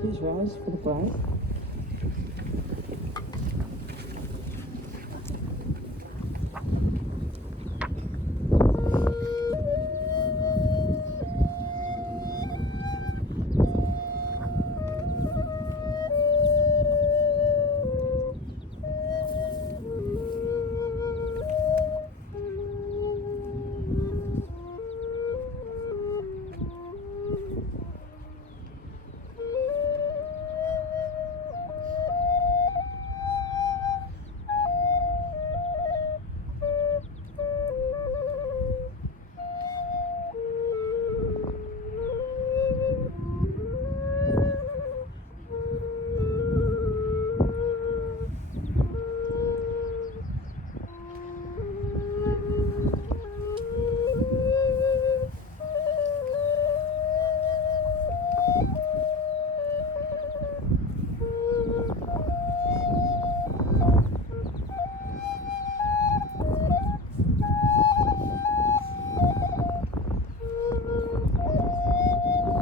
Please rise for the bride.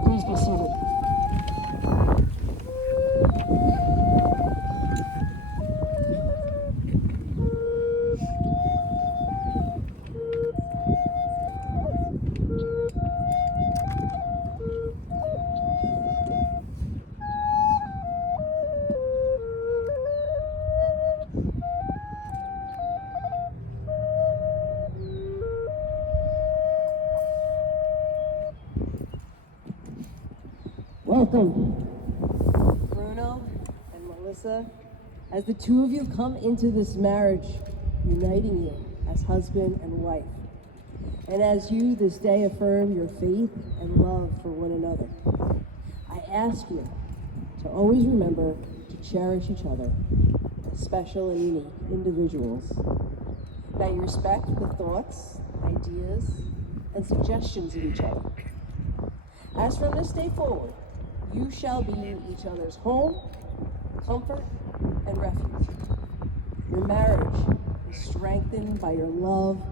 Please be seated. Welcome, Bruno and Melissa, as the two of you come into this marriage, uniting you as husband and wife. And as you this day affirm your faith and love for one another, I ask you to always remember to cherish each other as special and unique individuals, that you respect the thoughts, ideas, and suggestions of each other. As from this day forward, you shall be each other's home, comfort, and refuge. Your marriage is strengthened by your love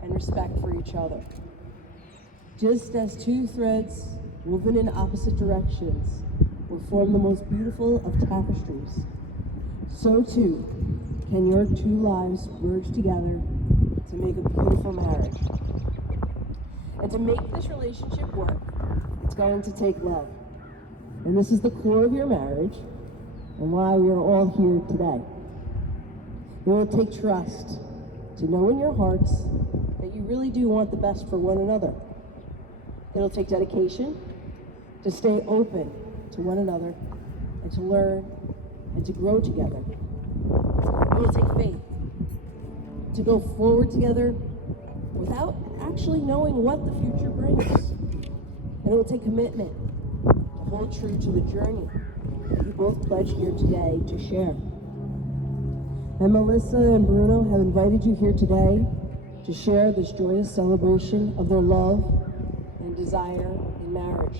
and respect for each other. Just as two threads woven in opposite directions will form the most beautiful of tapestries, so too can your two lives merge together to make a beautiful marriage. And to make this relationship work, it's going to take love. And this is the core of your marriage and why we are all here today. It will take trust to know in your hearts that you really do want the best for one another. It'll take dedication to stay open to one another and to learn and to grow together. It will take faith to go forward together without actually knowing what the future brings. And it will take commitment to hold true to the journey that you both pledge here today to share. And Melissa and Bruno have invited you here today to share this joyous celebration of their love and desire in marriage.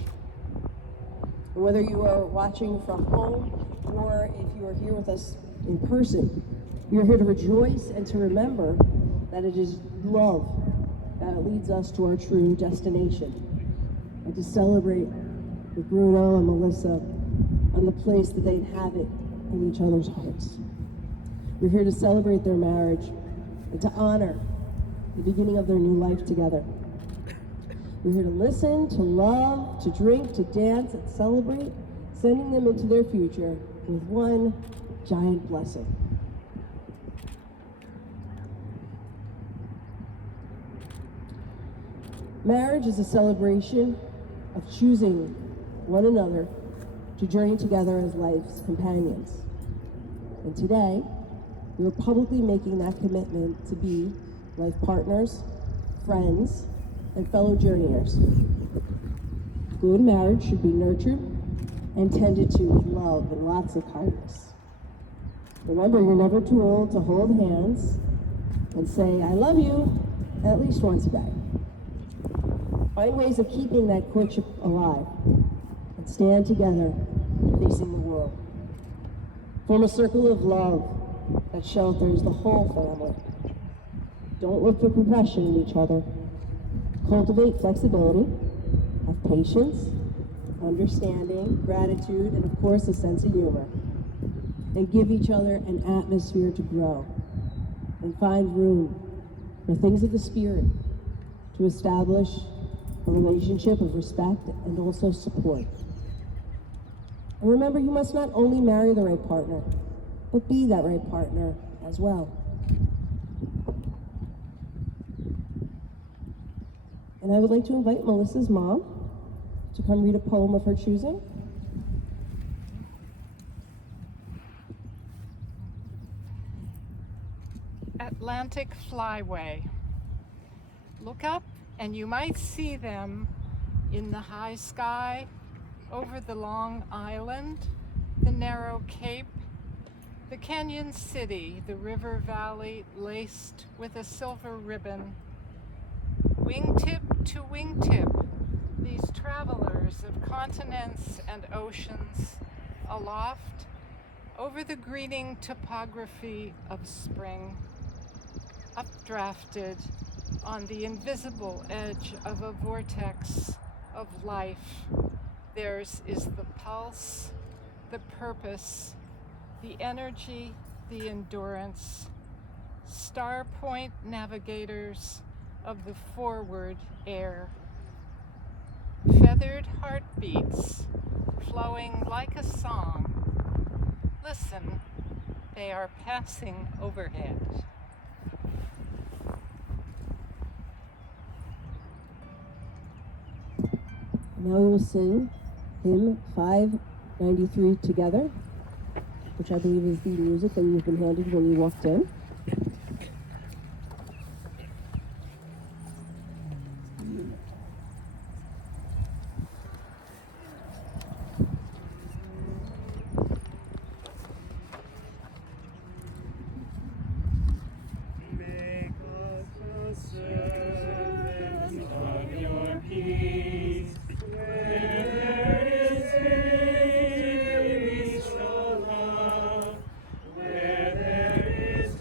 And whether you are watching from home or if you are here with us in person, we are here to rejoice and to remember that it is love that leads us to our true destination, and to celebrate with Bruno and Melissa on the place that they inhabit in each other's hearts. We're here to celebrate their marriage and to honor the beginning of their new life together. We're here to listen, to love, to drink, to dance, and celebrate, sending them into their future with one giant blessing. Marriage is a celebration of choosing one another to journey together as life's companions. And today, we are publicly making that commitment to be life partners, friends, and fellow journeyers. Good marriage should be nurtured and tended to with love and lots of kindness. Remember, you're never too old to hold hands and say, I love you, at least once a day. Find ways of keeping that courtship alive and stand together facing the world. Form a circle of love that shelters the whole family. Don't look for perfection in each other. Cultivate flexibility, have patience, understanding, gratitude, and of course a sense of humor. And give each other an atmosphere to grow and find room for things of the spirit to establish a relationship of respect and also support. And remember, you must not only marry the right partner, but be that right partner as well. And I would like to invite Melissa's mom to come read a poem of her choosing. Atlantic Flyway. Look up and you might see them in the high sky, over the Long Island, the narrow cape, the canyon city, the river valley laced with a silver ribbon. Wingtip to wingtip, these travelers of continents and oceans, aloft over the greening topography of spring, updrafted on the invisible edge of a vortex of life. Theirs is the pulse, the purpose, the energy, the endurance. Star Point navigators of the forward air. Feathered heartbeats flowing like a song. Listen, they are passing overhead. Now we will sing hymn 593 together, which I believe is the music that you've been handed when you walked in. Where there is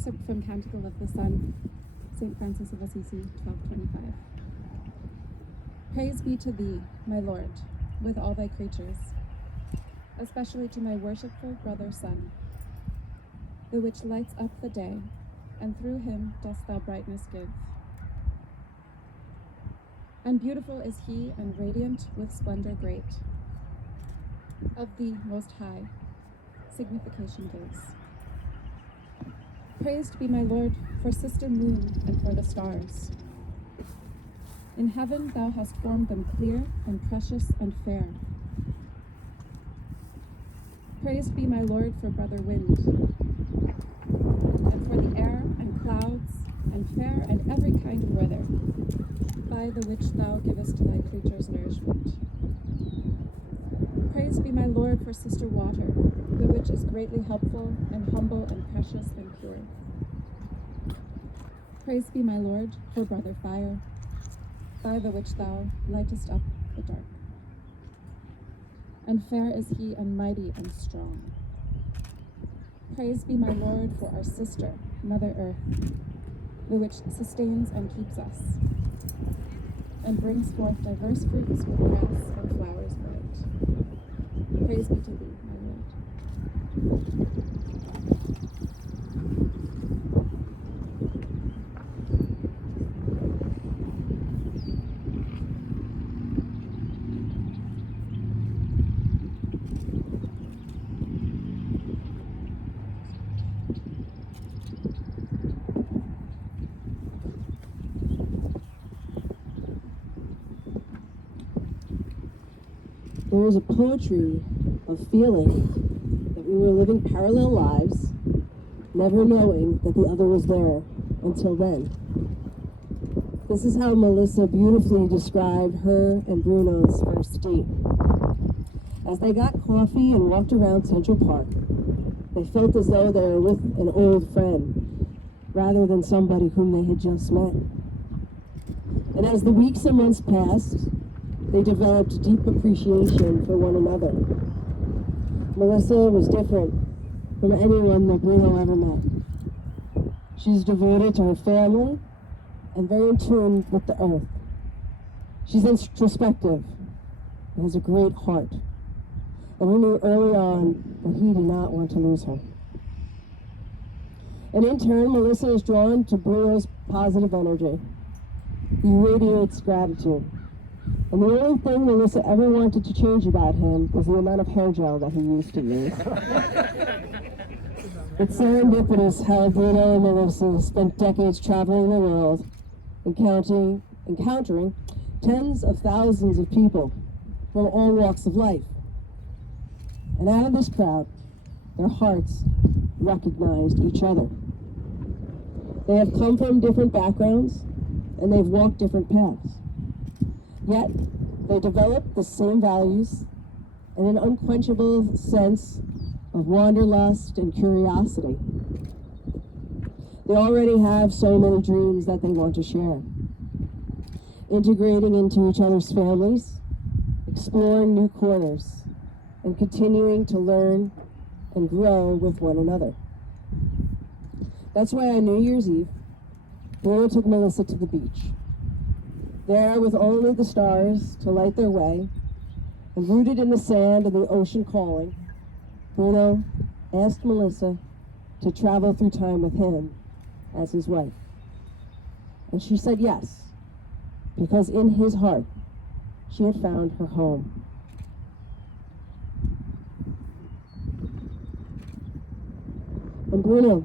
Excerpt from Canticle of the Sun, St. Francis of Assisi, 1225. Praise be to thee, my Lord, with all thy creatures, especially to my worshipful brother sun, the which lights up the day, and through him dost thou brightness give. And beautiful is he, and radiant with splendor great. Of thee, Most High, signification gives. Praised be my Lord for sister moon and for the stars. In heaven thou hast formed them clear and precious and fair. Praised be my Lord for brother wind, and for the air and clouds, and fair and every kind of weather, by the which thou givest to thy creatures nourishment. Praised be my Lord for sister water, the which is greatly helpful and humble and precious and pure. Praised be my Lord for brother fire, by the which thou lightest up the dark. And fair is he, and mighty and strong. Praised be my Lord for our sister, Mother Earth, the which sustains and keeps us, and brings forth diverse fruits with grass and flowers bright. Praise be to thee, my Lord. There is a poetry of feeling that we were living parallel lives, never knowing that the other was there until then. This is how Melissa beautifully described her and Bruno's first date. As they got coffee and walked around Central Park, they felt as though they were with an old friend, rather than somebody whom they had just met. And as the weeks and months passed, they developed deep appreciation for one another. Melissa was different from anyone that Bruno ever met. She's devoted to her family and very in tune with the earth. She's introspective and has a great heart. And he knew early on that he did not want to lose her. And in turn, Melissa is drawn to Bruno's positive energy. He radiates gratitude. And the only thing Melissa ever wanted to change about him was the amount of hair gel that he used to use. It's serendipitous how Bruno and Melissa spent decades traveling the world, encountering tens of thousands of people from all walks of life. And out of this crowd, their hearts recognized each other. They have come from different backgrounds, and they've walked different paths. Yet, they develop the same values and an unquenchable sense of wanderlust and curiosity. They already have so many dreams that they want to share. Integrating into each other's families, exploring new corners, and continuing to learn and grow with one another. That's why on New Year's Eve, Bruno took Melissa to the beach. There, with only the stars to light their way, and rooted in the sand and the ocean calling, Bruno asked Melissa to travel through time with him as his wife. And she said yes, because in his heart, she had found her home. And Bruno,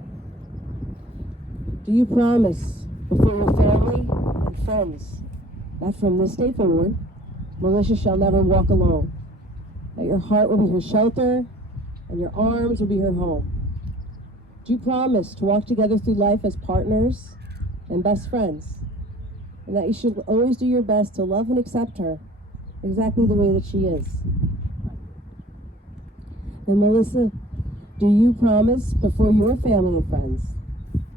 do you promise before your family and friends that from this day forward, Melissa shall never walk alone, that your heart will be her shelter and your arms will be her home? Do you promise to walk together through life as partners and best friends, and that you should always do your best to love and accept her exactly the way that she is? And Melissa, do you promise before your family and friends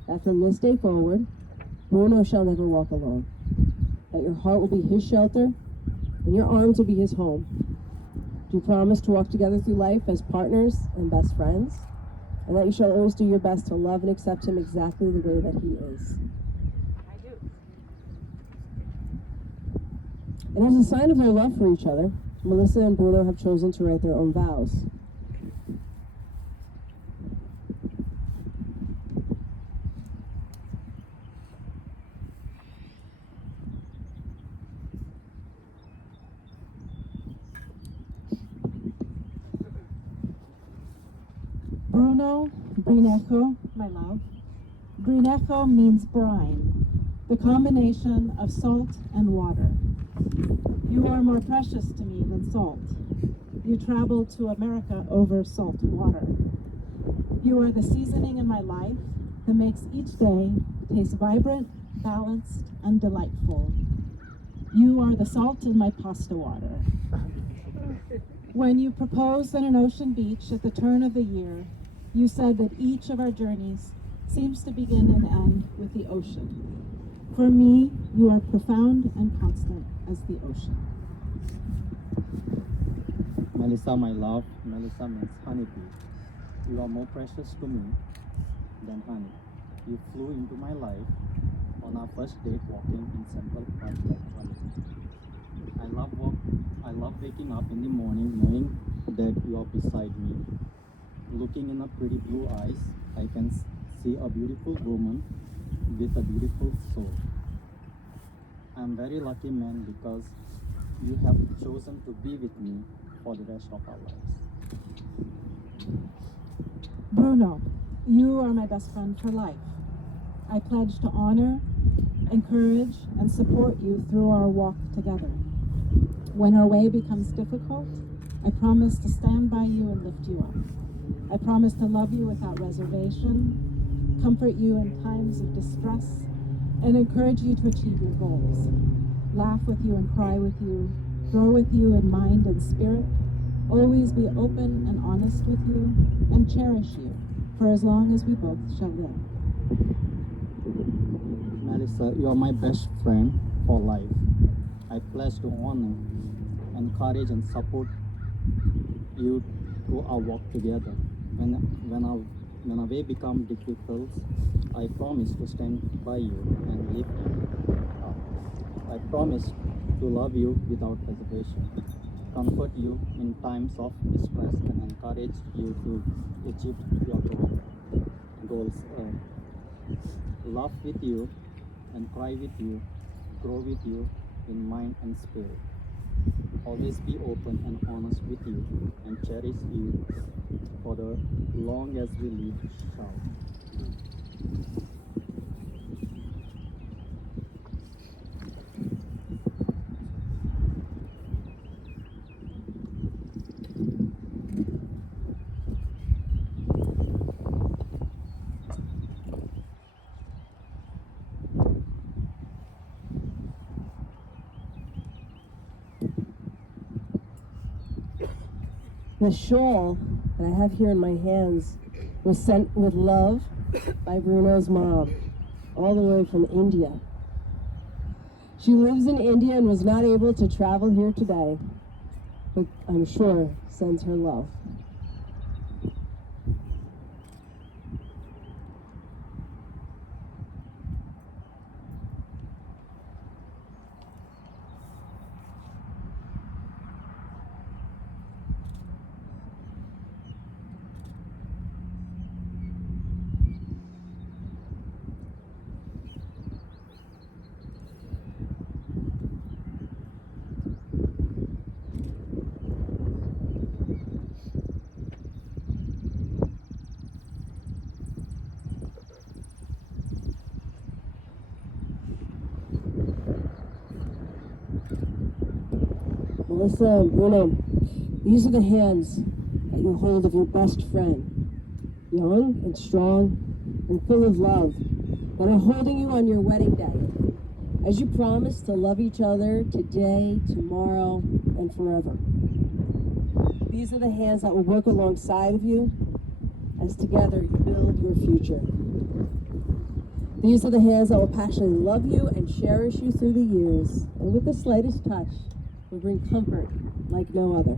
that from this day forward, Bruno shall never walk alone, that your heart will be his shelter and your arms will be his home? Do you promise to walk together through life as partners and best friends? and that you shall always do your best to love and accept him exactly the way that he is. I do. And as a sign of their love for each other, Melissa and Bruno have chosen to write their own vows. Bruno, Brinecho, my love. Brinecho means brine, the combination of salt and water. You are more precious to me than salt. You traveled to America over salt water. You are the seasoning in my life that makes each day taste vibrant, balanced, and delightful. You are the salt in my pasta water. When you proposed on an ocean beach at the turn of the year, you said that each of our journeys seems to begin and end with the ocean. For me, you are profound and constant as the ocean. Melissa, my love, Melissa means honeybee. You are more precious to me than honey. You flew into my life on our first date walking in Central Park that one. I love waking up in the morning knowing that you are beside me. Looking in her pretty blue eyes, I can see a beautiful woman with a beautiful soul. I am very lucky man because you have chosen to be with me for the rest of our lives. Bruno, you are my best friend for life. I pledge to honor, encourage, and support you through our walk together. When our way becomes difficult, I promise to stand by you and lift you up. I promise to love you without reservation, comfort you in times of distress, and encourage you to achieve your goals. Laugh with you and cry with you, grow with you in mind and spirit, always be open and honest with you, and cherish you for as long as we both shall live. Melissa, you are my best friend for life. I pledge to honor, encourage, and support you through our walk together. When our way becomes difficult, I promise to stand by you and lift you up. I promise to love you without reservation, comfort you in times of distress, and encourage you to achieve your goals. Laugh with you and cry with you, grow with you in mind and spirit. Always be open and honest with you and cherish you for the long as we live shall. The shawl that I have here in my hands was sent with love by Bruno's mom, all the way from India. She lives in India and was not able to travel here today, but I'm sure sends her love. Melissa and Bruno, these are the hands that you hold of your best friend, young and strong and full of love, that are holding you on your wedding day, as you promise to love each other today, tomorrow, and forever. These are the hands that will work alongside of you as together you build your future. These are the hands that will passionately love you and cherish you through the years, and with the slightest touch, will bring comfort like no other.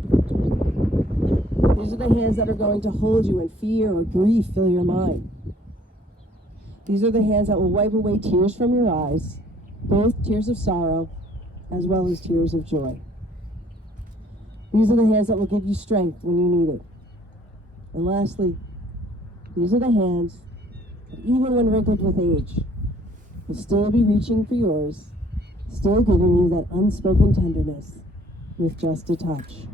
These are the hands that are going to hold you when fear or grief fill your mind. These are the hands that will wipe away tears from your eyes, both tears of sorrow as well as tears of joy. These are the hands that will give you strength when you need it. And lastly, these are the hands that even when wrinkled with age, will still be reaching for yours, still giving you that unspoken tenderness with just a touch.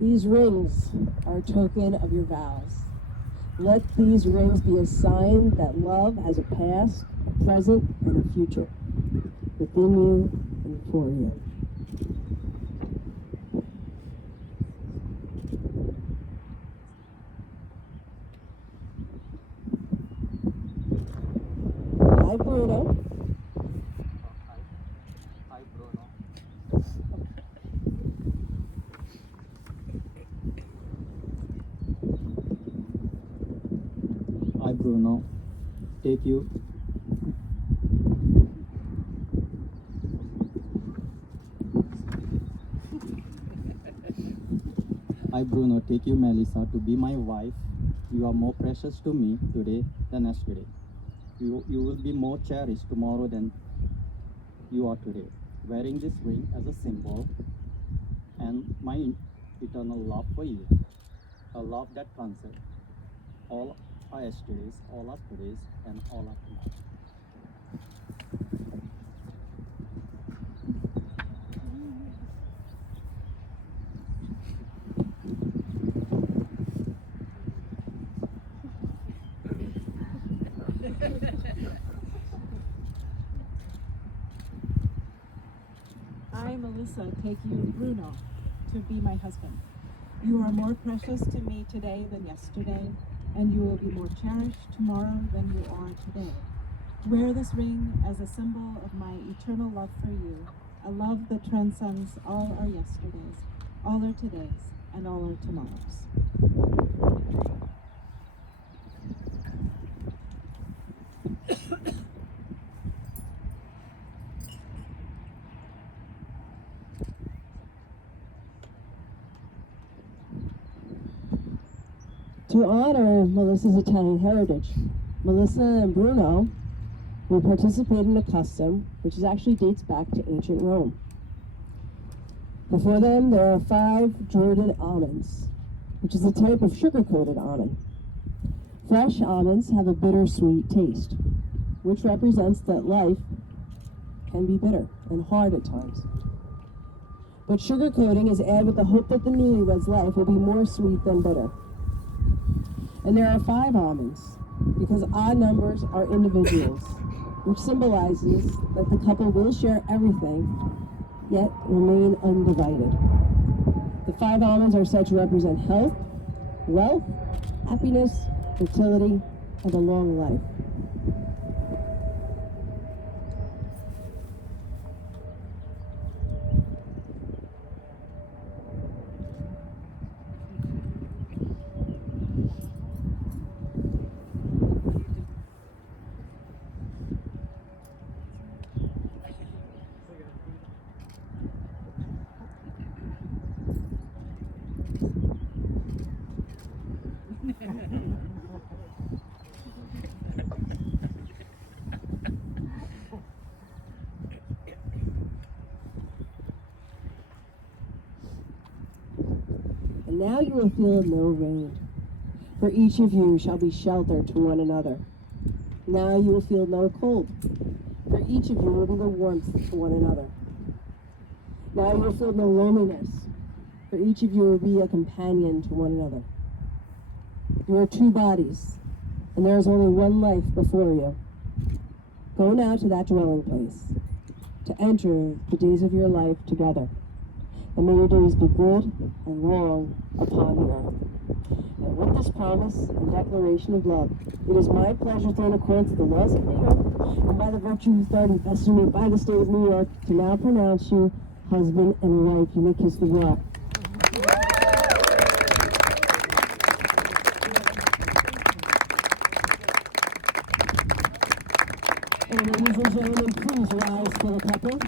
These rings are a token of your vows. Let these rings be a sign that love has a past, a present, and a future within you and for you. Hi, Bruno. Hi, Bruno. Hi, Bruno. Take you. I, Bruno, take you, Melissa, to be my wife. You are more precious to me today than yesterday. You will be more cherished tomorrow than you are today. Wearing this ring as a symbol and my eternal love for you. A love that transcends all our yesterdays, all our todays, and all our tomorrows. I, Melissa, take you, Bruno, to be my husband. You are more precious to me today than yesterday, and you will be more cherished tomorrow than you are today. Wear this ring as a symbol of my eternal love for you, a love that transcends all our yesterdays, all our todays, and all our tomorrows. To honor Melissa's Italian heritage, Melissa and Bruno will participate in a custom which actually dates back to ancient Rome. Before them, there are 5 Jordan almonds, which is a type of sugar-coated almond. Fresh almonds have a bittersweet taste, which represents that life can be bitter and hard at times. But sugar coating is added with the hope that the newlywed's life will be more sweet than bitter. And there are 5 almonds, because odd numbers are individuals, which symbolizes that the couple will share everything, yet remain undivided. The 5 almonds are said to represent health, wealth, happiness, fertility, and a long life. Now you will feel no rain, for each of you shall be shelter to one another. Now you will feel no cold, for each of you will be the warmth to one another. Now you will feel no loneliness, for each of you will be a companion to one another. You are two bodies, and there is only one life before you. Go now to that dwelling place, to enter the days of your life together. And may your days be good and long upon the earth. And with this promise and declaration of love, it is my pleasure, through in accordance with the laws of New York, and by the virtue of authority vested in me by the state of New York, to now pronounce you husband and wife. You may kiss the bride. And ladies and gentlemen, please rise for the couple.